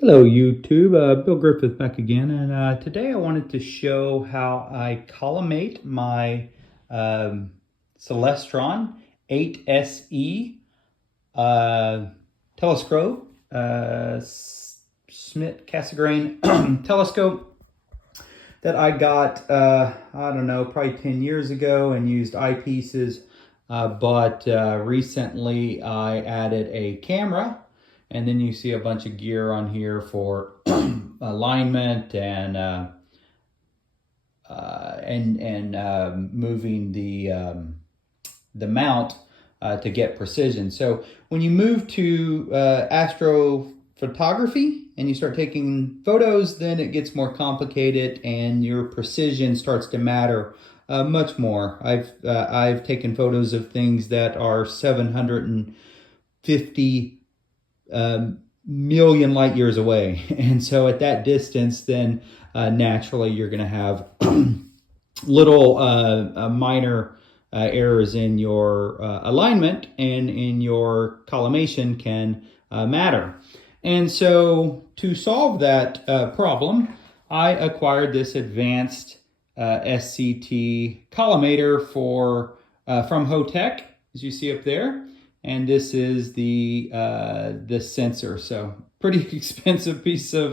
Hello YouTube, Bill Griffith back again, and today I wanted to show how I collimate my Celestron 8SE telescope, Schmidt Cassegrain telescope that I got, I don't know, probably 10 years ago and used eyepieces, but recently I added a camera. And then you see a bunch of gear on here for alignment and moving the mount to get precision. So when you move to astrophotography and you start taking photos, then it gets more complicated and your precision starts to matter much more. I've taken photos of things that are 750 million light years away, and so at that distance then naturally you're going to have little minor errors in your alignment and in your collimation can matter. And so to solve that problem, I acquired this advanced SCT collimator from Hotech, as you see up there. And this is the sensor. So pretty expensive piece of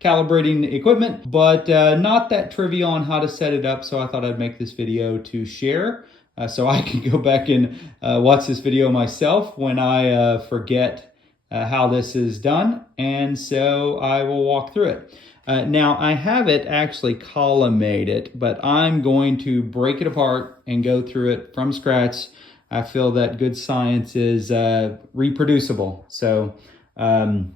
calibrating equipment, but not that trivial on how to set it up. So I thought I'd make this video to share so I can go back and watch this video myself when I forget how this is done. And so I will walk through it. Now I have it actually collimated, but I'm going to break it apart and go through it from scratch. I feel that good science is reproducible. So I'm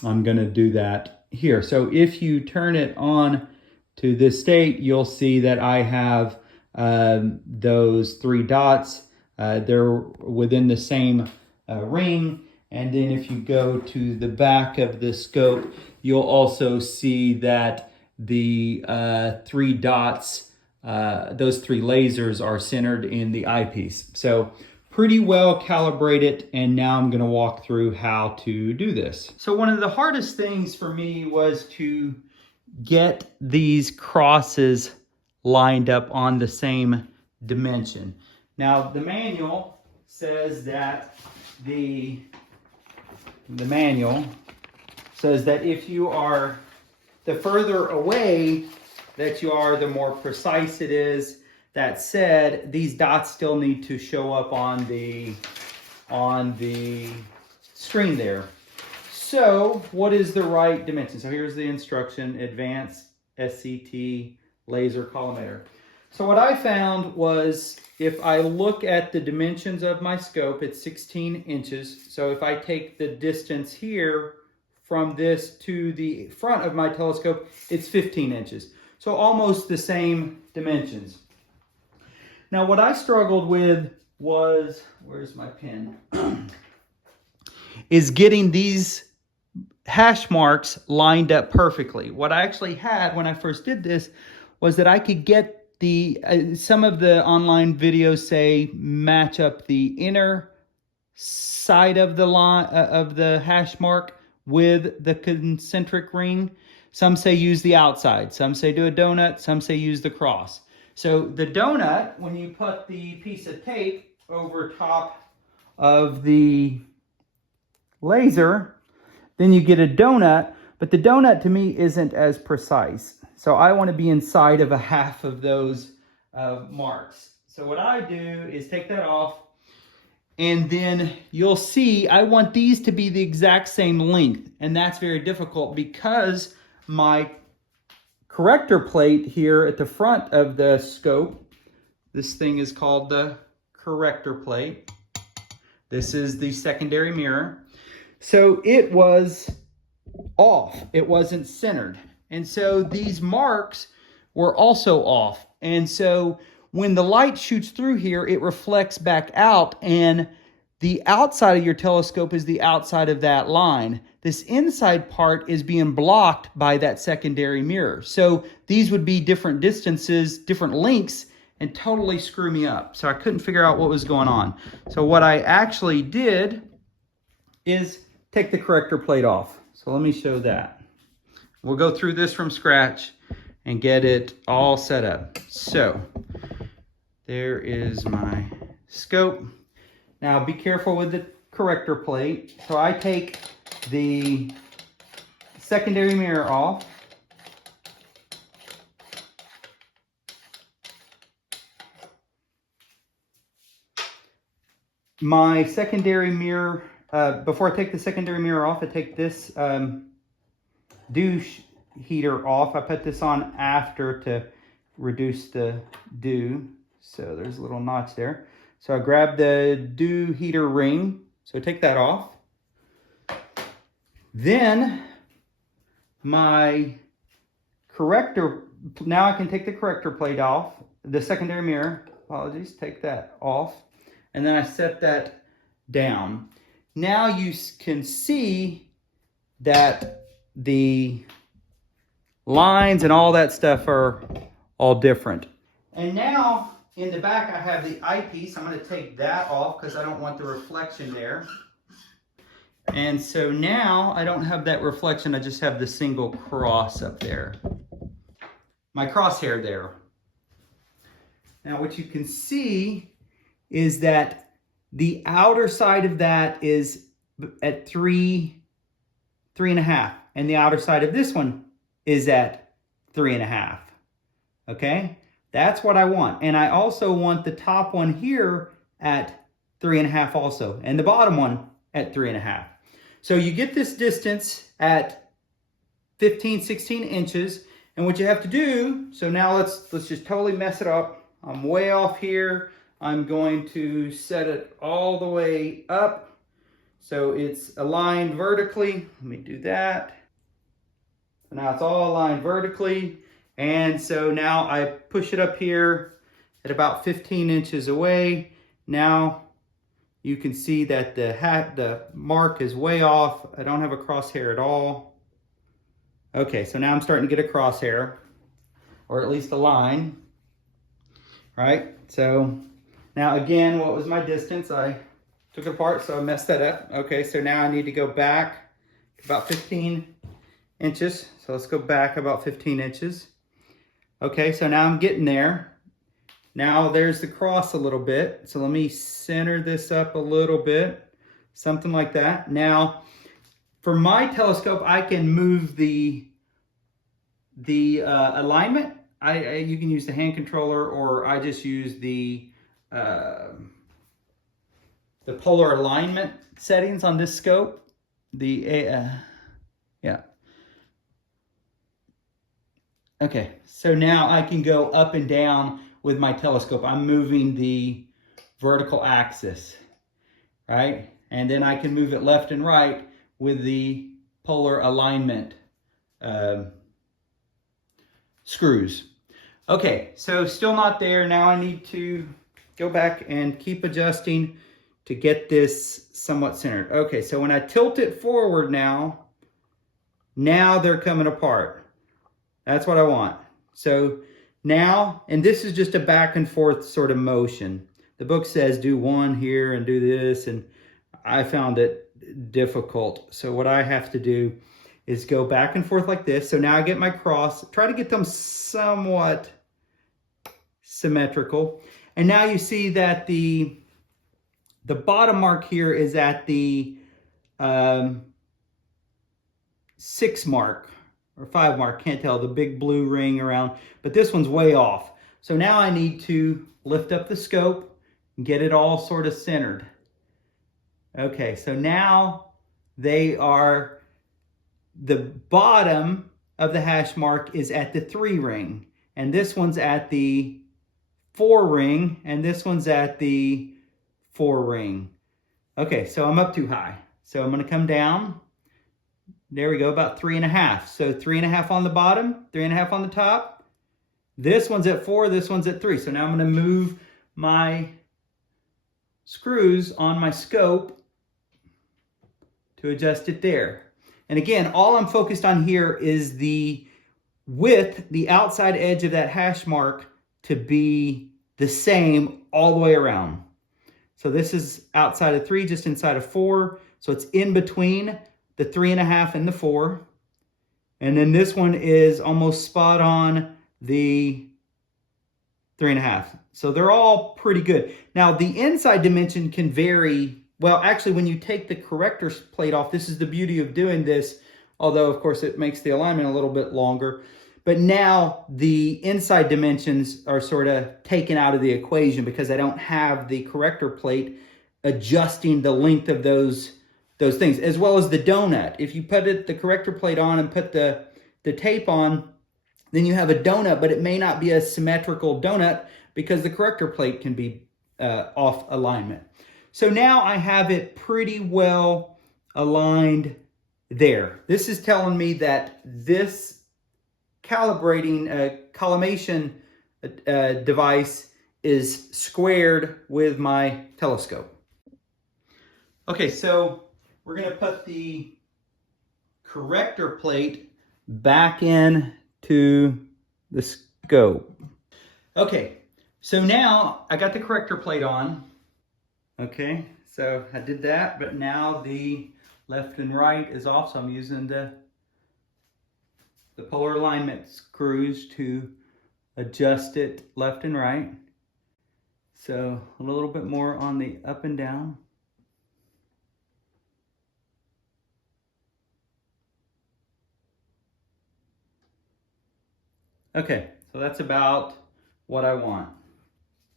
going to do that here. So if you turn it on to this state, you'll see that I have those three dots. They're within the same ring. And then if you go to the back of the scope, you'll also see that the three dots, those three lasers are centered in the eyepiece. So pretty well calibrated, and now I'm going to walk through how to do this. So one of the hardest things for me was to get these crosses lined up on the same dimension. Now the manual says that the manual says that if you are the further away that you are, the more precise it is. That said, these dots still need to show up on the screen there. So what is the right dimension? So here's the instruction: Advanced SCT Laser Collimator. So what I found was, if I look at the dimensions of my scope, it's 16 inches. So if I take the distance here from this to the front of my telescope, it's 15 inches. So almost the same dimensions. Now what I struggled with was, where's my pen? Is getting these hash marks lined up perfectly. What I actually had when I first did this was that I could get the, some of the online videos say match up the inner side of the line of the hash mark with the concentric ring. Some say use the outside, some say do a donut, some say use the cross. So the donut, when you put the piece of tape over top of the laser, then you get a donut, but the donut to me isn't as precise. So I want to be inside of a half of those marks. So what I do is take that off, and then you'll see I want these to be the exact same length, and that's very difficult because my corrector plate here at the front of the scope, this thing is called the corrector plate. This is the secondary mirror. So it was off. It wasn't centered. And so these marks were also off. And so when the light shoots through here, it reflects back out, and the outside of your telescope is the outside of that line. This inside part is being blocked by that secondary mirror. So these would be different distances, different lengths, and totally screw me up. So I couldn't figure out what was going on. So what I actually did is take the corrector plate off. So So let me show that. We'll go through this from scratch and get it all set up. So there is my scope. Now be careful with the corrector plate. So I take the secondary mirror off. My secondary mirror, before I take the secondary mirror off, I take this dew heater off. I put this on after to reduce the dew. So there's a little notch there. So I grab the dew heater ring. So take that off. Then my corrector, now I can take the corrector plate off. The secondary mirror, apologies, take that off. And then I set that down. Now you can see that the lines and all that stuff are all different. And now in the back I have the eyepiece. I'm going to take that off because I don't want the reflection there. And so now I don't have that reflection, I just have the single cross up there. My crosshair there. Now what you can see is that the outer side of that is at 3.5, and the outer side of this one is at 3.5. Okay, that's what I want. And I also want the top one here at 3.5 also, and the bottom one at 3.5. So you get this distance at 15, 16 inches. And what you have to do, so now let's just totally mess it up. I'm way off here. I'm going to set it all the way up so it's aligned vertically. Let me do that. So now it's all aligned vertically. And so now I push it up here at about 15 inches away. Now you can see that the mark is way off. I don't have a crosshair at all. Okay, so now I'm starting to get a crosshair, or at least a line, right? So now again, what was my distance? I took it apart, so I messed that up. Okay, so now I need to go back about 15 inches. So let's go back about 15 inches. Okay, so now I'm getting there. Now there's the cross a little bit. So let me center this up a little bit, something like that. Now, for my telescope, I can move the alignment. You can use the hand controller, or I just use the polar alignment settings on this scope. Yeah. Okay, so now I can go up and down with my telescope. I'm moving the vertical axis, right? And then I can move it left and right with the polar alignment screws. Okay, so still not there. Now I need to go back and keep adjusting to get this somewhat centered. Okay, so when I tilt it forward now they're coming apart. That's what I want. So now, and this is just a back and forth sort of motion. The book says do one here and do this, and I found it difficult. So what I have to do is go back and forth like this. So now I get my cross, try to get them somewhat symmetrical. And now you see that the bottom mark here is at the 6 mark or 5 mark, can't tell, the big blue ring around, but this one's way off. So now I need to lift up the scope and get it all sort of centered. Okay, so now they are, the bottom of the hash mark is at the 3 ring, and this one's at the 4 ring, and this one's at the 4 ring. Okay, so I'm up too high. So I'm gonna come down. There we go, about 3.5. So 3.5 on the bottom, 3.5 on the top. This one's at 4, this one's at 3. So now I'm gonna move my screws on my scope to adjust it there. And again, all I'm focused on here is the width, the outside edge of that hash mark to be the same all the way around. So this is outside of 3, just inside of 4. So it's in between, the 3.5 and the 4. And then this one is almost spot on the 3.5. So they're all pretty good. Now the inside dimension can vary. Well, actually, when you take the corrector plate off, this is the beauty of doing this, although of course it makes the alignment a little bit longer. But now the inside dimensions are sort of taken out of the equation because I don't have the corrector plate adjusting the length of those things, as well as the donut. If you put the corrector plate on and put the tape on, then you have a donut, but it may not be a symmetrical donut because the corrector plate can be off alignment. So now I have it pretty well aligned there. This is telling me that this calibrating collimation device is squared with my telescope. Okay, so we're going to put the corrector plate back in to the scope. Okay, so now I got the corrector plate on. Okay, so I did that, but now the left and right is off, so I'm using the polar alignment screws to adjust it left and right. So a little bit more on the up and down. Okay, so that's about what I want.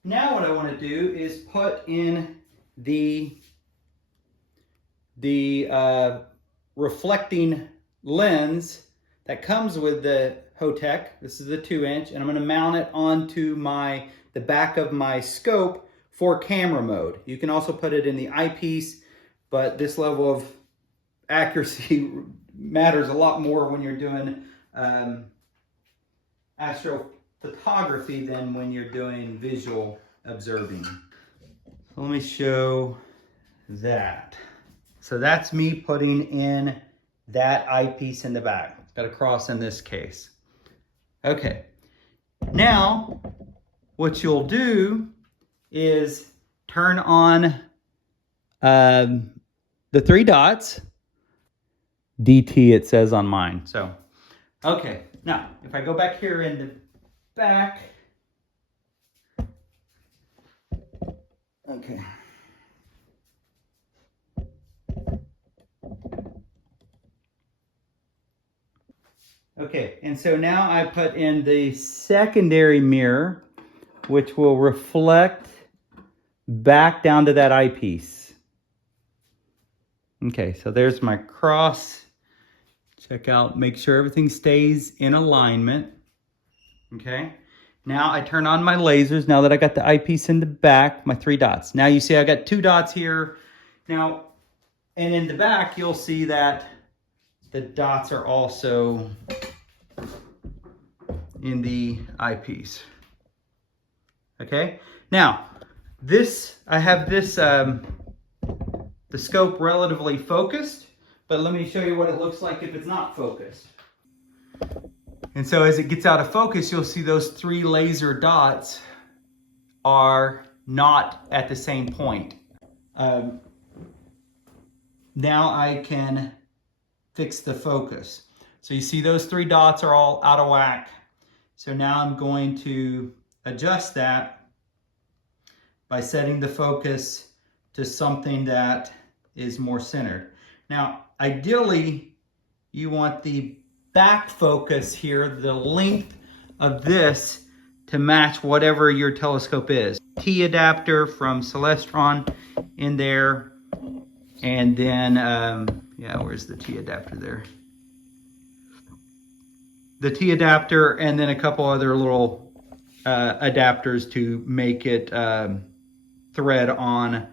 Now what I want to do is put in the reflecting lens that comes with the Hotech. This is the 2-inch, and I'm going to mount it onto the back of my scope for camera mode. You can also put it in the eyepiece, but this level of accuracy matters a lot more when you're doing astrophotography than when you're doing visual observing. So let me show that. So that's me putting in that eyepiece in the back. It's got a cross in this case. Okay. Now, what you'll do is turn on the 3 dots. DT it says on mine. So, okay. Now, if I go back here in the back. Okay. Okay, and so now I put in the secondary mirror, which will reflect back down to that eyepiece. Okay, so there's my cross. Check out, make sure everything stays in alignment. Okay, now I turn on my lasers now that I got the eyepiece in the back, my 3 dots. Now you see I got 2 dots here. Now, and in the back, you'll see that the dots are also in the eyepiece. Okay, now I have this the scope relatively focused, but let me show you what it looks like if it's not focused. And so as it gets out of focus, you'll see those 3 laser dots are not at the same point. Now I can fix the focus. So you see those 3 dots are all out of whack. So now I'm going to adjust that by setting the focus to something that is more centered. Now, ideally, you want the back focus here, the length of this, to match whatever your telescope is. T adapter from Celestron in there, and then, yeah, where's the T adapter there? The T adapter, and then a couple other little adapters to make it thread on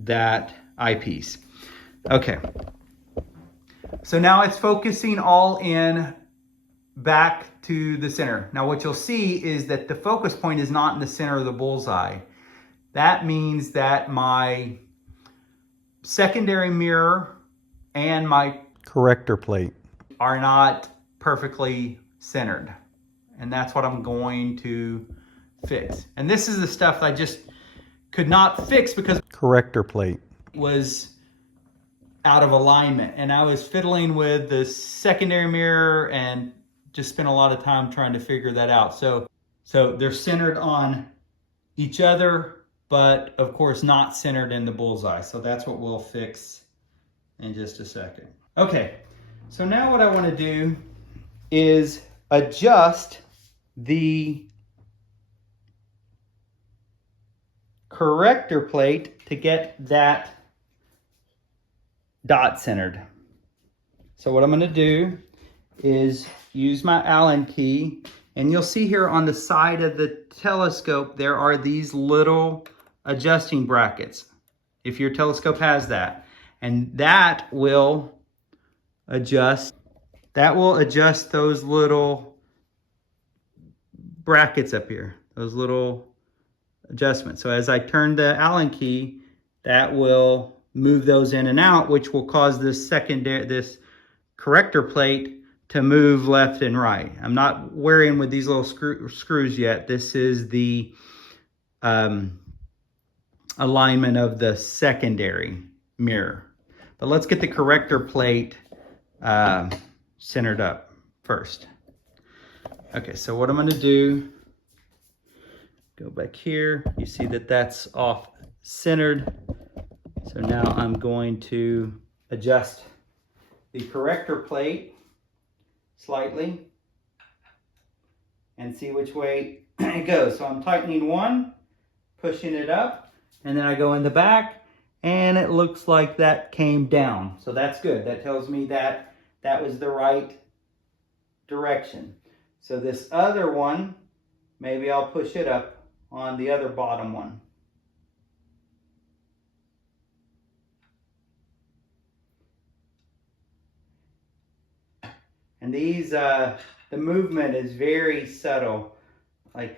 that eyepiece. Okay, so now it's focusing all in back to the center. Now what you'll see is that the focus point is not in the center of the bullseye. That means that my secondary mirror and my corrector plate are not perfectly centered. And that's what I'm going to fix. And this is the stuff I just could not fix because corrector plate was out of alignment. And I was fiddling with the secondary mirror and just spent a lot of time trying to figure that out. So they're centered on each other, but of course not centered in the bullseye. So that's what we'll fix in just a second. Okay, so now what I want to do is adjust the corrector plate to get that dot centered. So what I'm going to do is use my Allen key, and you'll see here on the side of the telescope there are these little adjusting brackets, if your telescope has that, and that will adjust those little brackets up here, those little adjustments. So as I turn the Allen key, that will move those in and out, which will cause this corrector plate to move left and right. I'm not wearing with these little screws yet. This is the alignment of the secondary mirror. But let's get the corrector plate centered up first. Okay, so what I'm going to do, go back here. You see that that's off centered. So now I'm going to adjust the corrector plate slightly and see which way it goes. So I'm tightening one, pushing it up, and then I go in the back, and it looks like that came down. So that's good. That tells me that that was the right direction. So this other one, maybe I'll push it up on the other bottom one. And these, the movement is very subtle, like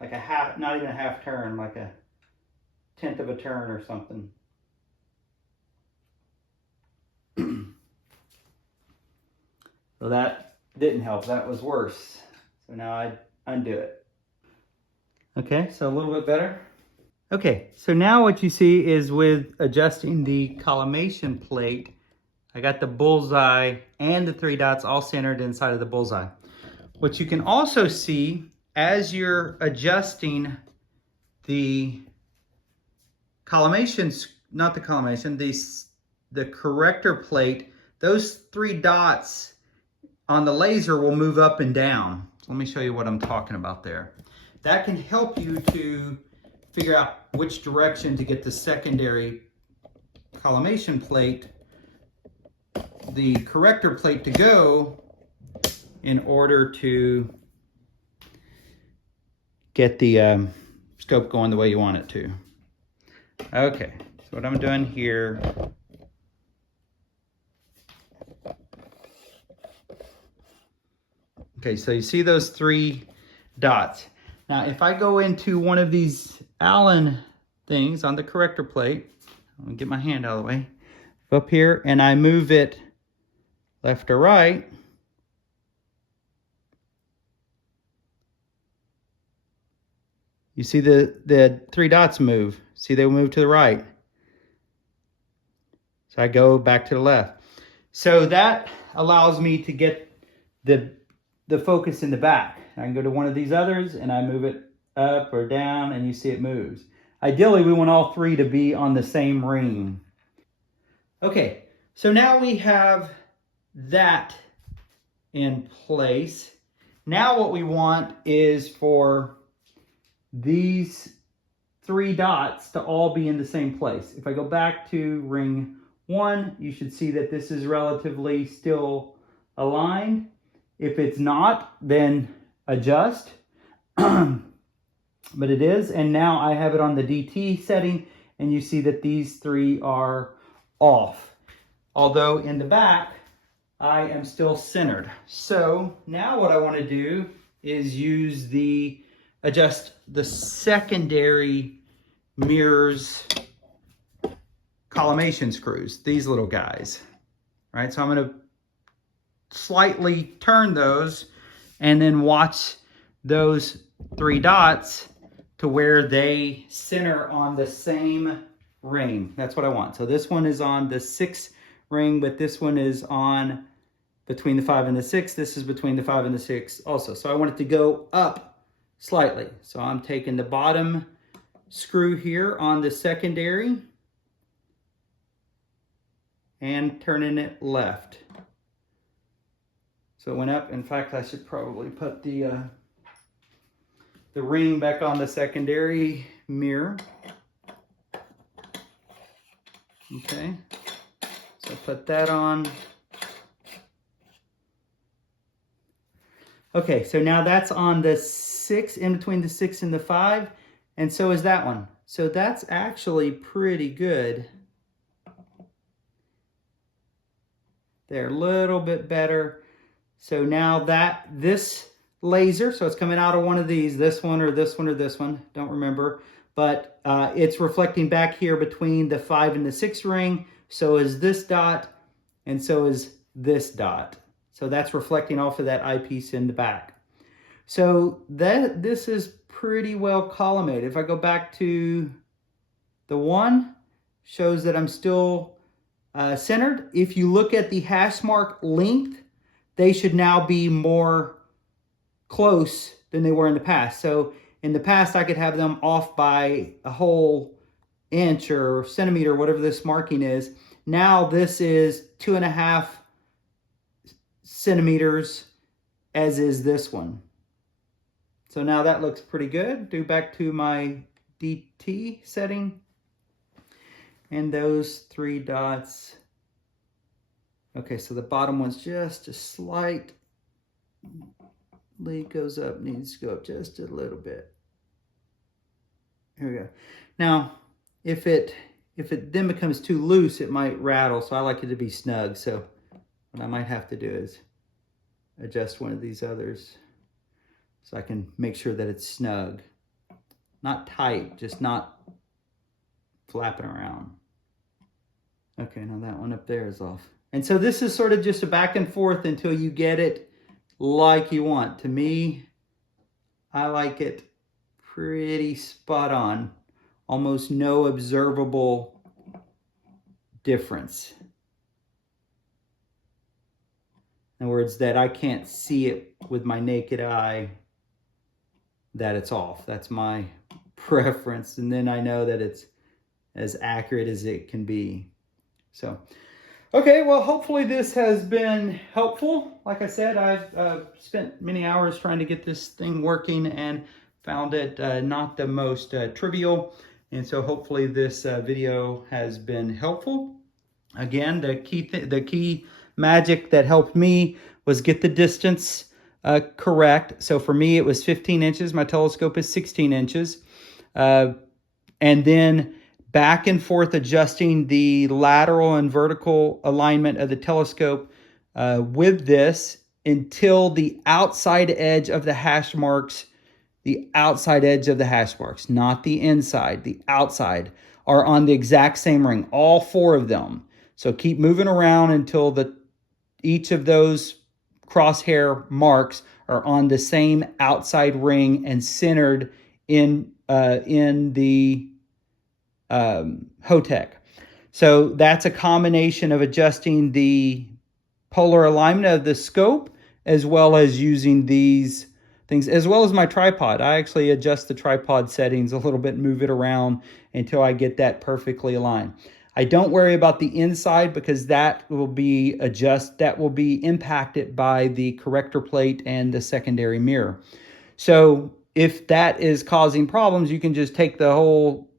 a half, not even a half turn, like a 1/10 of a turn or something. So that didn't help, that was worse. So now I undo it. Okay, so a little bit better. Okay, so now what you see is with adjusting the collimation plate, I got the bullseye and the 3 dots all centered inside of the bullseye. What you can also see as you're adjusting the collimation, not the collimation, the corrector plate, those 3 dots on the laser will move up and down. So let me show you what I'm talking about there. That can help you to figure out which direction to get the secondary collimation plate, the corrector plate to go in order to get the scope going the way you want it to. Okay, so what I'm doing here, okay, so you see those 3 dots. Now if I go into one of these Allen things on the corrector plate, I'm gonna get my hand out of the way, up here, and I move it left or right, you see the 3 dots move. See, they move to the right. So I go back to the left. So that allows me to get the focus in the back. I can go to one of these others and I move it up or down and you see it moves. Ideally, we want all 3 to be on the same ring. Okay, so now we have that in place. Now what we want is for these 3 dots to all be in the same place. If I go back to ring 1, you should see that this is relatively still aligned. If it's not, then adjust. But it is, and now I have it on the DT setting, and you see that these 3 are off. Although in the back, I am still centered. So now what I want to do is adjust the secondary mirror's collimation screws, these little guys, right? So I'm going to slightly turn those and then watch those 3 dots to where they center on the same ring. That's what I want. So this one is on the 6 ring, but this one is on between the 5 and the 6. This is between the 5 and the 6 also. So I want it to go up slightly. So I'm taking the bottom screw here on the secondary and turning it left. So it went up. In fact, I should probably put the ring back on the secondary mirror. Okay, so put that on. Okay, so now that's on the 6, in between the 6 and the 5, and so is that one. So that's actually pretty good. They're a little bit better. So now this laser, so it's coming out of one of these, this one or this one or this one, don't remember, but it's reflecting back here between the 5 and the 6 ring. So is this dot, and so is this dot. So that's reflecting off of that eyepiece in the back. So this is pretty well collimated. If I go back to the 1, shows that I'm still centered. If you look at the hash mark length, they should now be more close than they were in the past. So in the past, I could have them off by a whole inch or centimeter, whatever this marking is. Now this is 2.5 centimeters, as is this one. So now that looks pretty good. Do back to my DT setting. And those 3 dots. Okay, so the bottom one's just a slight lead goes up, needs to go up just a little bit. Here we go. Now, if it then becomes too loose, it might rattle, so I like it to be snug. So what I might have to do is adjust one of these others so I can make sure that it's snug. Not tight, just not flapping around. Okay, now that one up there is off. And so this is sort of just a back and forth until you get it like you want. To me, I like it pretty spot on. Almost no observable difference. In other words, that I can't see it with my naked eye that it's off. That's my preference. And then I know that it's as accurate as it can be. So, okay, well, hopefully this has been helpful. Like I said, I've spent many hours trying to get this thing working and found it not the most trivial. And so hopefully this video has been helpful. Again, the key magic that helped me was get the distance correct. So for me, it was 15 inches. My telescope is 16 inches. And then back and forth adjusting the lateral and vertical alignment of the telescope with this until the outside edge of the hash marks, not the inside, the outside, are on the exact same ring, all 4 of them. So keep moving around until each of those crosshair marks are on the same outside ring and centered in the Hotech. So that's a combination of adjusting the polar alignment of the scope as well as using these things, as well as my tripod. I actually adjust the tripod settings a little bit, move it around until I get that perfectly aligned. I don't worry about the inside because that will be impacted by the corrector plate and the secondary mirror. So if that is causing problems, you can just take the whole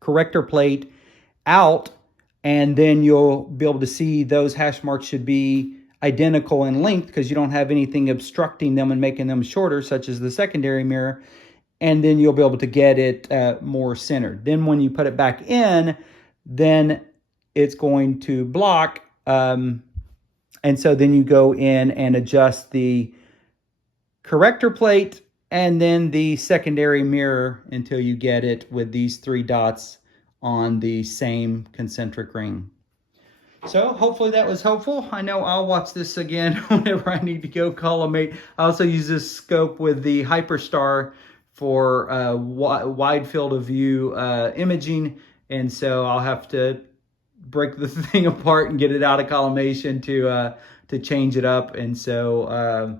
corrector plate out, and then you'll be able to see those hash marks should be identical in length because you don't have anything obstructing them and making them shorter, such as the secondary mirror. And then you'll be able to get it more centered. Then when you put it back in, then it's going to block. And so then you go in and adjust the corrector plate and then the secondary mirror until you get it with these 3 dots on the same concentric ring. So hopefully that was helpful. I know I'll watch this again whenever I need to go collimate. I also use this scope with the Hyperstar for wide field of view imaging, and so I'll have to break the thing apart and get it out of collimation to change it up. And so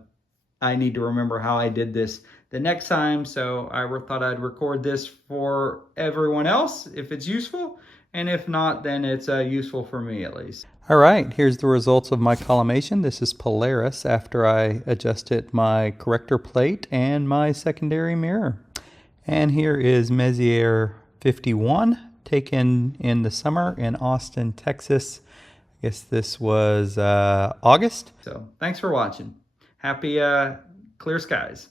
I need to remember how I did this the next time. So I thought I'd record this for everyone else if it's useful. And if not, then it's useful for me at least. All right, here's the results of my collimation. This is Polaris after I adjusted my corrector plate and my secondary mirror. And here is Messier 51, taken in the summer in Austin, Texas. I guess this was August. So thanks for watching. Happy clear skies.